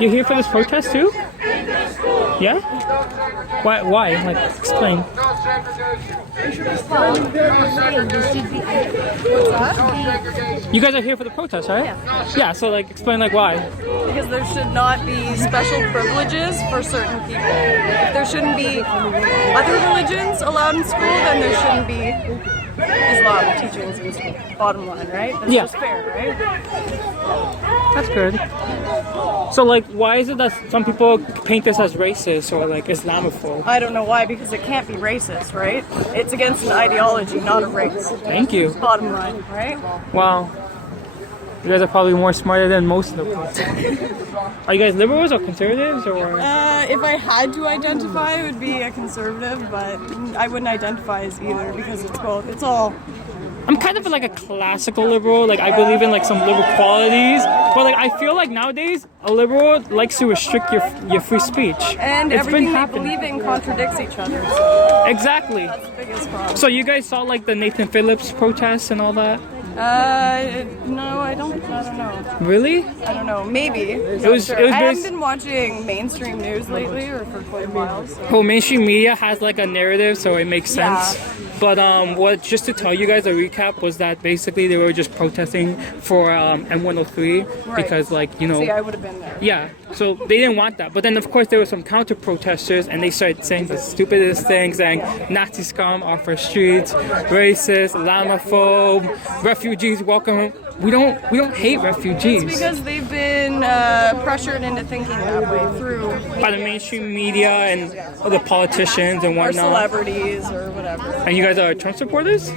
You're here for this protest too? Yeah? Why? Like, explain. You guys are here for the protest, right? Yeah, so like, explain like why. Because there should not be special privileges for certain people. If there shouldn't be other religions allowed in school, then there shouldn't be Islam teachings in school. Bottom line, right? That's just fair, right? That's good. So like, why is it that some people paint this as racist or like Islamophobe? I don't know why, because it can't be racist, right? It's against an ideology, not a race. Thank you. Bottom line, right? Wow. You guys are probably more smarter than most of them. Are you guys liberals or conservatives or? If I had to identify, it would be a conservative, but I wouldn't identify as either because it's both. It's all. I'm kind of like a classical liberal. Like I believe in like some liberal qualities, but like I feel like nowadays a liberal likes to restrict your free speech. And it's everything been they happening. believe in contradicts each other. So exactly. that's the biggest problem. So you guys saw like the Nathan Phillips protests and all that? No, I don't know. Really? I don't know. Maybe. It was I haven't been watching mainstream news lately or for quite a while. So. Well, mainstream media has like a narrative, so it makes sense. Yeah. But what just to tell you guys a recap was that basically they were just protesting for M103 because like you know. See, I would have been there. Yeah, so they didn't want that. But then of course there were some counter protesters and they started saying the stupidest things, saying Nazi scum off our streets, racist, Islamophobe, refugees welcome. We don't hate refugees. It's because they've been pressured into thinking that way through by the mainstream media and other politicians and or whatnot. celebrities or whatever. And you guys are Trump supporters?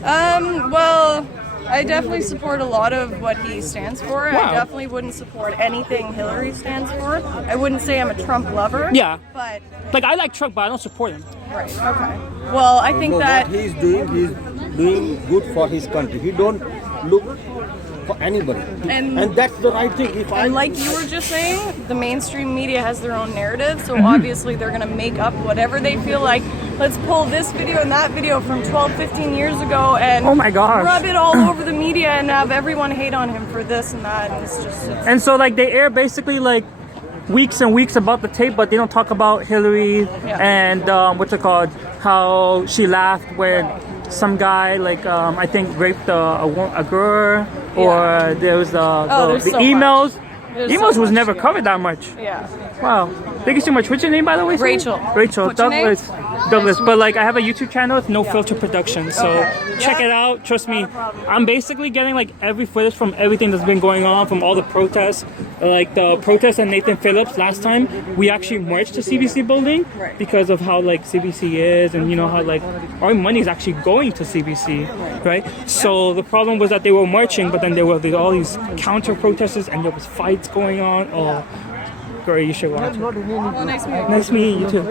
Well, I definitely support a lot of what he stands for. Wow. I definitely wouldn't support anything Hillary stands for. I wouldn't say I'm a Trump lover. Yeah. But like I like Trump, but I don't support him. right. Okay. Well, I think that what he's doing good for his country. He don't look for anybody, and that's the right thing. If I like you were just saying, the mainstream media has their own narrative, so obviously they're going to make up whatever they feel like. Let's pull this video and that video from 12, 15 years ago and oh my gosh, rub it all over the media and have everyone hate on him for this and that. And it's just. And so like they air basically like weeks and weeks about the tape, but they don't talk about Hillary and what's it called? How she laughed when some guy like I think raped a girl, or there was the emails. Emails was never covered that much. Yeah. Wow. Thank you so much. What's your name, by the way? Rachel. Rachel. What's your name? Douglas. But like I have a YouTube channel with No Filter Production, so check it out. Trust me, I'm basically getting like every footage from everything that's been going on, from all the protests. Like the protests at Nathan Phillips last time, we actually marched to CBC building because of how like CBC is, and you know how like our money is actually going to CBC, right? So the problem was that they were marching, but then there were all these counter protesters, and there was fights going on. Oh, girl, you should watch it. Well, nice meeting you. Nice meeting you too.